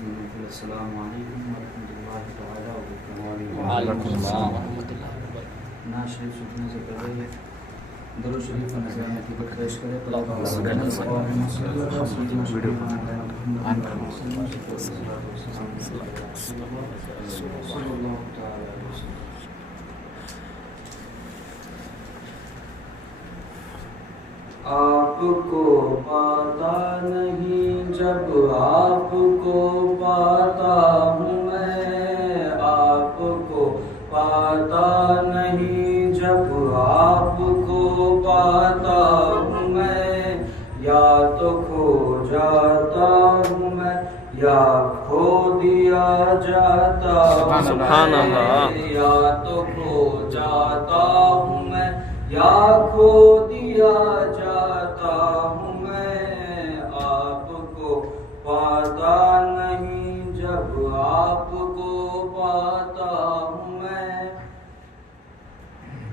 السلام علیکم ورحمۃ اللہ تعالیٰ وبرکاتہ۔ وعلیکم السلام ورحمۃ اللہ وبرکاتہ۔ نعت شریف سننے سے پہلے درود شریف کا نظرانہ حقیقت پیش کرے۔ آپ کو پاتا نہیں جب آپ کو پاتا ہوں میں، آپ کو پاتا نہیں جب آپ کو پاتا ہوں میں، یا تو کھو جاتا ہوں میں یا کھو دیا جاتا ہوں میں، یا تو کھو جاتا ہوں میں یا کھو دیا جاتا ہوں میں، آپ کو پاتا نہیں جب آپ کو پاتا ہوں میں،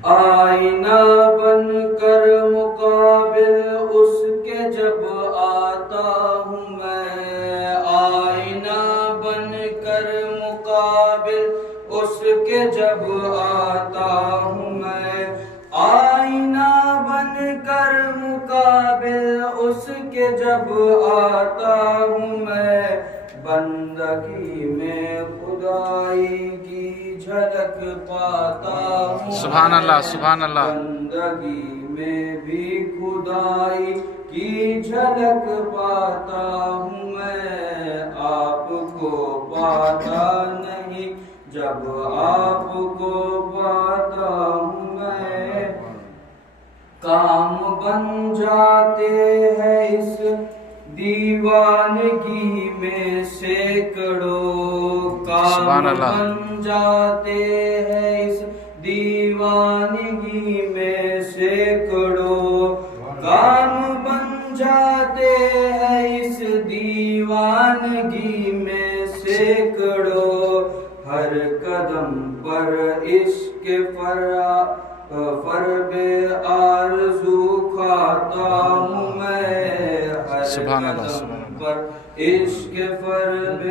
آئینہ بن کر مقابل اس کے جب آتا ہوں میں، آئینہ بن کر مقابل اس کے جب آتا ہوں میں، آئینہ بن کر مقابل اس کے جب آتا ہوں میں، بندگی میں خدائی کی جھلک پاتا ہوں، سبحان اللہ سبحان اللہ۔ بندگی میں بھی خدائی کی جھلک پاتا ہوں میں، آپ کو پاتا نہیں جب آپ کو پاتا ہوں میں، کام بن جاتے ہیں اس دیوانگی میں سینکڑوں، کام بن جاتے ہیں اس دیوانگی میں سینکڑوں، کام بن جاتے ہیں اس دیوانگی میں سینکڑوں، ہر قدم پر عشق فرب آرزو کھاتا ہوں میں، ہر قدم پر عشق فرب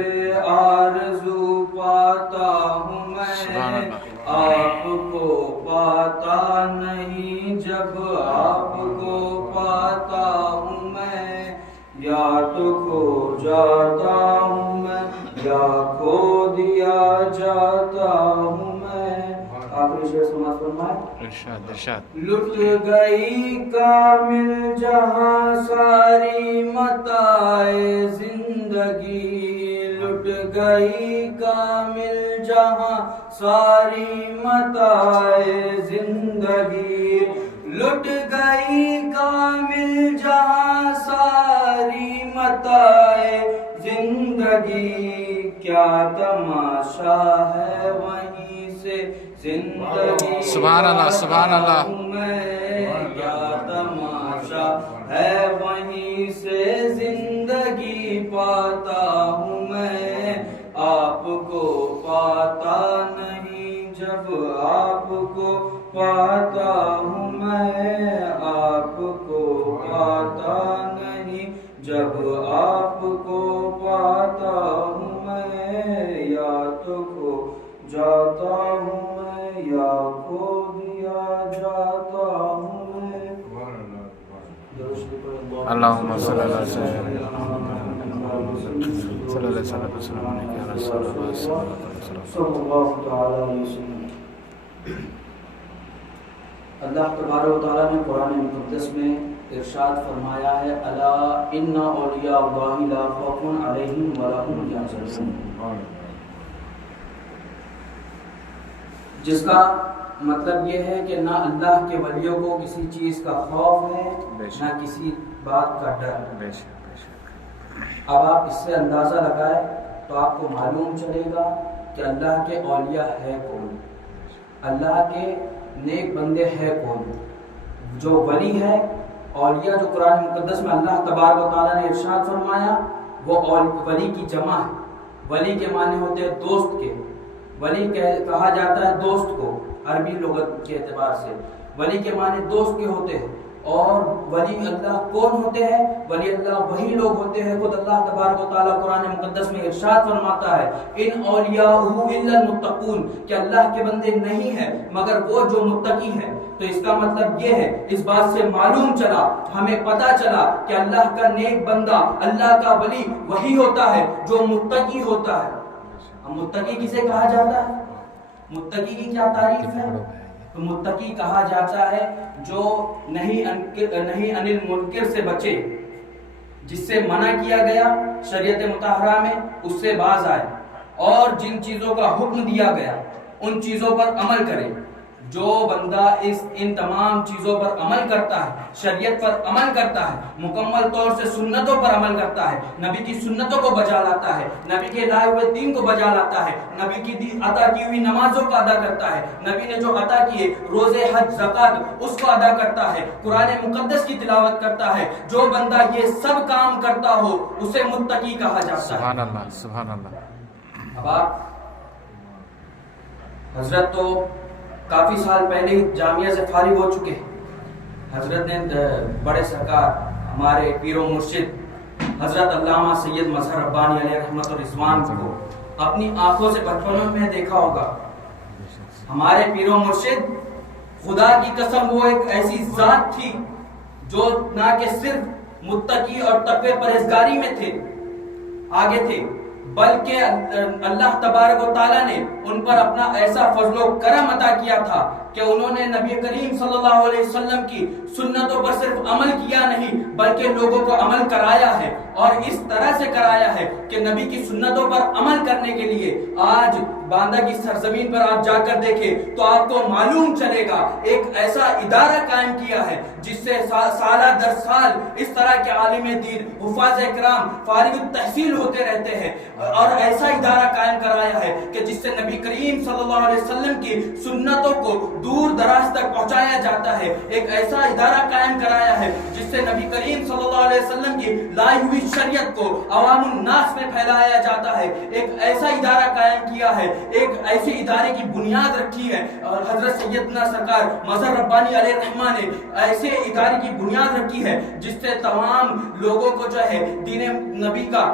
آرزو پاتا ہوں میں، آپ کو پاتا نہیں جب آپ کو پاتا ہوں میں، یا تو کھو جاتا ہوں میں یا کھو دیا جاتا ہوں میں۔ آخری شعر سماعت فرمائیں۔ ارشاد ارشاد۔ لٹ گئی کامل جہاں ساری متاع زندگی، لٹ گئی کامل جہاں ساری متاع زندگی، لٹ گئی کامل جہاں ساری متاع زندگی، کیا تماشا ہے وہیں سے زندگی سبحان اللہ سبحان اللہ۔ کیا تماشا ہے وہیں سے زندگی پاتا ہوں میں، آپ کو پاتا نہیں جب آپ کو پاتا ہوں میں، آپ کو پاتا نہیں جب آپ کو پاتا ہوں میں، یا تو کھو جاتا ہوں میں یا کھو دیا جاتا ہوں میں۔ اللہم صلی اللہ علیہ وسلم صلی اللہ علیہ وسلم صلی اللہ تعالی علیہ وسلم۔ اللہ تبارک و تعالیٰ نے قرآن مقدس میں ارشاد فرمایا ہے، الا ان اولیاء اللہ لا خوف علیہم ولا هم یحزنون، جس کا مطلب یہ ہے کہ نہ اللہ کے ولیوں کو کسی چیز کا خوف ہے نہ کسی بات کا ڈر۔ اب آپ اس سے اندازہ لگائیں تو آپ کو معلوم چلے گا کہ اللہ کے اولیاء ہے کون، اللہ کے نیک بندے ہے کون۔ جو ولی ہے، اولیاء جو قرآن مقدس میں اللہ تبارک و تعالیٰ نے ارشاد فرمایا وہ ولی کی جمع ہے۔ ولی کے معنی ہوتے ہیں دوست کے، ولی کہا جاتا ہے دوست کو عربی لغت کے اعتبار سے، ولی کے معنی دوست کے ہوتے ہیں۔ اور ولی اللہ کون ہوتے ہیں؟ ولی اللہ وہی لوگ ہوتے ہیں، خود اللہ تبارک و تعالیٰ قرآن مقدس میں ارشاد فرماتا ہے ان اولیاءہ الا المتقون، کہ اللہ کے بندے نہیں ہیں مگر وہ جو متقی ہیں۔ تو اس کا مطلب یہ ہے، اس بات سے معلوم چلا، ہمیں پتا چلا کہ اللہ کا نیک بندہ، اللہ کا ولی وہی ہوتا ہے جو متقی ہوتا ہے۔ اب متقی کسے کہا جاتا ہے؟ متقی کی کیا تعریف ہے؟ تو متقی کہا جاتا ہے جو نہیں عن المنکر سے بچے، جس سے منع کیا گیا شریعت مطہرہ میں اس سے باز آئے، اور جن چیزوں کا حکم دیا گیا ان چیزوں پر عمل کرے۔ جو بندہ ان تمام چیزوں پر عمل کرتا ہے، شریعت پر عمل کرتا ہے، مکمل طور سے سنتوں پر عمل کرتا ہے، نبی کی سنتوں کو بجا لاتا ہے، نبی کے لائے ہوئے دین کو بجا لاتا ہے، نبی کی عطا کی ہوئی نمازوں کا ادا کرتا ہے، نبی نے جو عطا کیے روزے حج زکات اس کو ادا کرتا ہے، قرآن مقدس کی تلاوت کرتا ہے، جو بندہ یہ سب کام کرتا ہو اسے متقی کہا جاتا ہے۔ سبحان اللہ، سبحان اللہ۔ اب آپ حضرت تو کافی سال پہلے ہی جامعہ سے فارغ ہو چکے ہیں۔ حضرت نے بڑے سرکار ہمارے پیر و مرشد حضرت علامہ سید مظہر ربانی علیہ رحمت و رضوان کو اپنی آنکھوں سے بچپن میں دیکھا ہوگا۔ ہمارے پیر و مرشد، خدا کی قسم وہ ایک ایسی ذات تھی جو نہ کہ صرف متقی اور تقوی پرہیزگاری میں تھے آگے تھے، بلکہ اللہ تبارک و تعالیٰ نے ان پر اپنا ایسا فضل و کرم عطا کیا تھا کہ انہوں نے نبی کریم صلی اللہ علیہ وسلم کی سنتوں پر صرف عمل کیا نہیں بلکہ لوگوں کو عمل کرایا ہے، اور اس طرح سے کرایا ہے کہ نبی کی سنتوں پر عمل کرنے کے لیے آج باندہ کی سرزمین پر آپ جا کر دیکھیں تو آپ کو معلوم چلے گا ایک ایسا ادارہ قائم کیا ہے جس سے سالہ در سال اس طرح کے عالم دین حفاظ اکرام فارغ التحصیل ہوتے رہتے ہیں، اور ایسا ادارہ قائم کرایا ہے کہ جس سے نبی کریم صلی اللہ علیہ وسلم کی سنتوں کو دور دراز تک پہنچایا جاتا ہے، ایک ایسا ادارہ قائم کرایا ہے جس سے نبی کریم صلی اللہ علیہ وسلم کی لائی ہوئی شریعت کو عوام الناس میں پھیلایا جاتا ہے، ایک ایسا ادارہ قائم کیا ہے، ایک ایسے ادارے کی بنیاد رکھی ہے۔ حضرت سیدنا سرکار مظہر ربانی علیہ رحمہ نے ایسے ادارے کی بنیاد رکھی ہے جس سے تمام لوگوں کو جو ہے دین نبی کا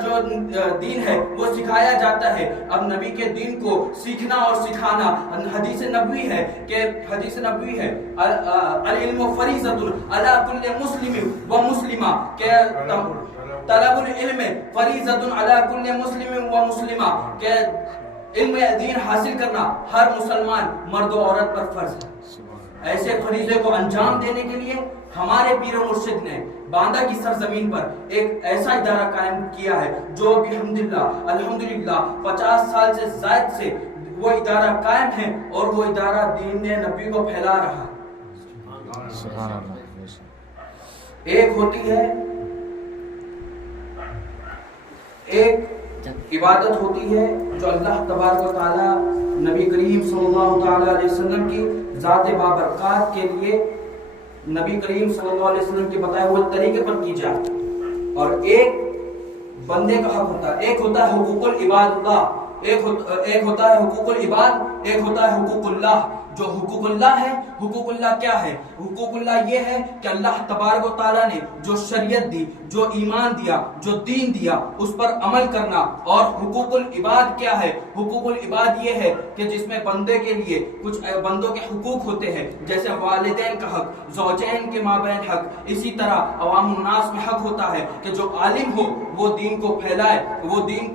جو دین ہے وہ سکھایا جاتا ہے۔ اب نبی کے دین کو سیکھنا اور سکھانا حدیث نبوی ہے کہ العلم فریضۃ علی کل مسلم و مسلمہ، کہ طلب العلم فریضۃ علی کل مسلم و مسلمہ، کہ علم دین حاصل کرنا ہر مسلمان مرد و عورت پر فرض ہے۔ ایسے فریضے کو انجام دینے کے لیے ہمارے پیر و مرشد نے باندہ کی سرزمین پر ایک ایسا ادارہ قائم کیا ہے جو الحمدللہ 50 سال سے زائد سے وہ ادارہ قائم ہے، اور وہ ادارہ دین نبی کو پھیلا رہا ہے۔ سبحان اللہ۔ ایک ہوتی ہے، ایک عبادت ہوتی ہے جو اللہ تبارک و تعالی نبی کریم صلی اللہ تعالی علیہ وسلم کی ذات بابرکات کے لیے نبی کریم صلی اللہ علیہ وسلم کے بتائے ہوئے طریقے پر کی جائے، اور ایک بندے کا حق ہوتا ہے، ایک ہوتا ہے حقوق العباد اللہ، ایک ہوتا ہے حقوق العباد، ایک ہوتا ہے حقوق اللہ۔ جو حقوق اللہ ہے، حقوق اللہ کیا ہے؟ حقوق اللہ یہ ہے کہ اللہ تبارک و تعالیٰ نے جو شریعت دی، جو ایمان دیا، جو دین دیا، اس پر عمل کرنا۔ اور حقوق العباد کیا ہے؟ حقوق العباد یہ ہے کہ جس میں بندے کے لیے کچھ بندوں کے حقوق ہوتے ہیں، جیسے والدین کا حق، زوجین کے مابین حق، اسی طرح عوام الناس میں حق ہوتا ہے کہ جو عالم ہو وہ دین کو پھیلائے، وہ دین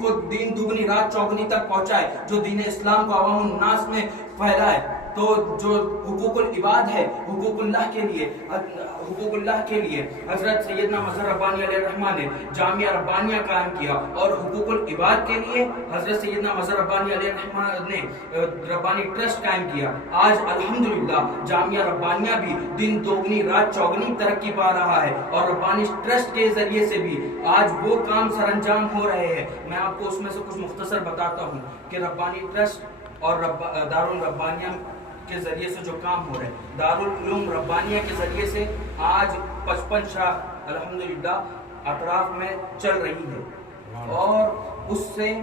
دگنی رات چوگنی تک پہنچائے، جو دین اسلام کو عوام الناس میں پھیلائے۔ تو جو حقوق العباد ہے حقوق اللہ کے لیے حضرت سیدنا مظہر ربانی علیہ رحمہ نے جامعہ ربانیہ قائم کیا، اور حقوق العباد کے لیے حضرت سیدنا مظہر ربانی علیہ رحمہ نے ربانی ٹرسٹ قائم کیا۔ آج الحمدللہ جامعہ ربانیہ بھی دن دوگنی رات چوگنی ترقی پا رہا ہے، اور ربانی ٹرسٹ کے ذریعے سے بھی آج وہ کام سر انجام ہو رہے ہیں۔ میں آپ کو اس میں سے کچھ مختصر بتاتا ہوں کہ ربانی ٹرسٹ اور دارالربانیہ کے ذریعے سے جو کام ہو رہے ہیں، دارالعلوم ربانیہ کے ذریعے سے آج 55 شاخ الحمدللہ اطراف میں چل رہی ہے، اور اس سے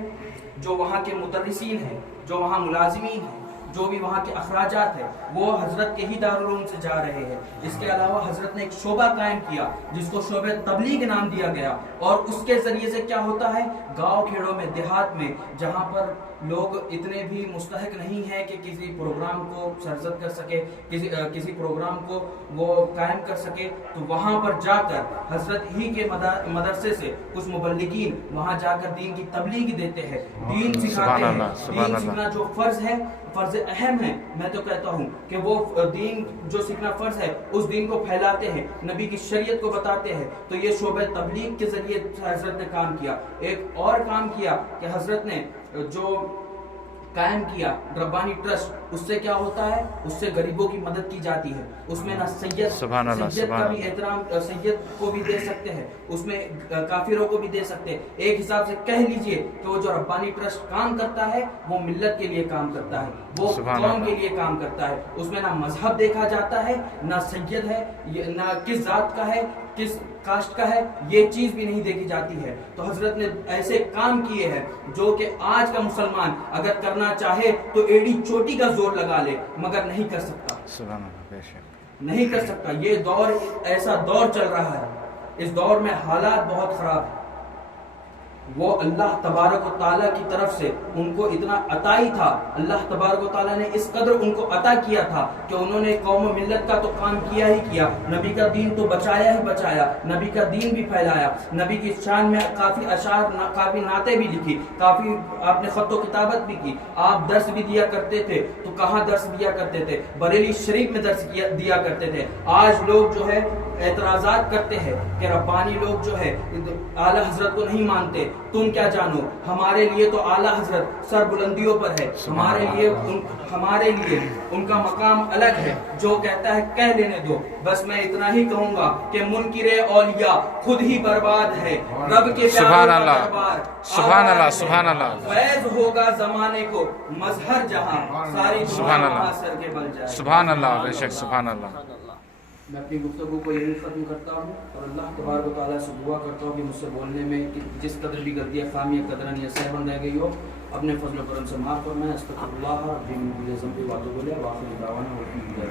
جو وہاں کے مدرسین ہیں، جو وہاں ملازمین ہیں، جو بھی وہاں کے اخراجات ہیں وہ حضرت کے ہی دارالعلوم سے جا رہے ہیں. اس کے علاوہ حضرت نے ایک شعبہ قائم کیا جس کو شعبہ تبلیغ نام دیا گیا, اور اس کے ذریعے سے کیا ہوتا ہے, گاؤں کھیڑوں میں, دیہات میں, جہاں پر لوگ اتنے بھی مستحق نہیں ہیں کہ کسی پروگرام کو سرزد کر سکے, کسی پروگرام کو وہ قائم کر سکے, تو وہاں پر جا کر حضرت ہی کے مدرسے سے کچھ مبلغین وہاں جا کر دین کی تبلیغ دیتے ہیں, دین سکھاتے ہیں. دین سیکھنا جو فرض ہے, فرض اہم ہے, میں تو کہتا ہوں کہ وہ دین جو سیکھنا فرض ہے اس دین کو پھیلاتے ہیں, نبی کی شریعت کو بتاتے ہیں. تو یہ شعبہ تبلیغ کے ذریعے حضرت نے کام کیا. ایک اور کام کیا کہ حضرت نے جو قائم کیا ربانی ٹرسٹ, اس سے کیا ہوتا ہے, اس سے غریبوں کی مدد کی جاتی ہے. اس میں نہ سید کا بھی احترام, سید کو بھی دے سکتے ہیں, اس میں کافروں کو بھی دے سکتے ہیں. ایک حساب سے کہہ لیجئے کہ وہ جو ربانی ٹرسٹ کام کرتا ہے وہ ملت کے لیے کام کرتا ہے, وہ قوم کے لیے کام کرتا ہے. اس میں نہ مذہب دیکھا جاتا ہے, نہ سید ہے, نہ کس ذات کا ہے, کس کاسٹ کا ہے, یہ چیز بھی نہیں دیکھی جاتی ہے. تو حضرت نے ایسے کام کیے ہیں جو کہ آج کا مسلمان اگر کرنا چاہے تو ایڑی چوٹی کا زور لگا لے مگر نہیں کر سکتا, نہیں کر سکتا. یہ دور ایسا دور چل رہا ہے, اس دور میں حالات بہت خراب ہیں. وہ اللہ تبارک و تعالیٰ کی طرف سے ان کو اتنا عطا ہی تھا, اللہ تبارک و تعالیٰ نے اس قدر ان کو عطا کیا تھا کہ انہوں نے قوم و ملت کا تو کام کیا ہی کیا, نبی کا دین تو بچایا ہی بچایا, نبی کا دین بھی پھیلایا, نبی کی شان میں کافی اشعار, کافی نعتیں بھی لکھی, کافی آپ نے خط و کتابت بھی کی. آپ درس بھی دیا کرتے تھے, تو کہاں درس دیا کرتے تھے, بریلی شریف میں درس دیا کرتے تھے. آج لوگ جو ہے اعتراضات کرتے ہیں کہ ربانی لوگ جو ہے اعلیٰ حضرت کو نہیں مانتے. تم کیا جانو, ہمارے لیے تو اعلیٰ حضرت سر بلندیوں پر ہے, ہمارے لیے ان کا مقام الگ ہے. جو کہتا ہے کہہ لینے دو, بس میں اتنا ہی کہوں گا کہ منکر اولیاء خود ہی برباد ہے, رب کے سبحان اللہ, سبحان اللہ, سبحان اللہ. فیض ہوگا زمانے کو مظہر جہاں, ساری سبحان اللہ, سر کے بل جائے. سبحان اللہ, بے شک, سبحان اللہ. میں اپنی گفتگو کو یہی ختم کرتا ہوں اور اللہ تبارک و تعالیٰ سے دعا کرتا ہوں کہ مجھ سے بولنے میں جس قدر بھی غلطیاں, خامیاں, قدرن یا سہون رہ گئی ہو, اپنے فضل و کرم سے معاف فرمائے. استغفر اللہ ربی من کل ذنب و اتوب الیہ. واخر دعوانا الحمد للہ.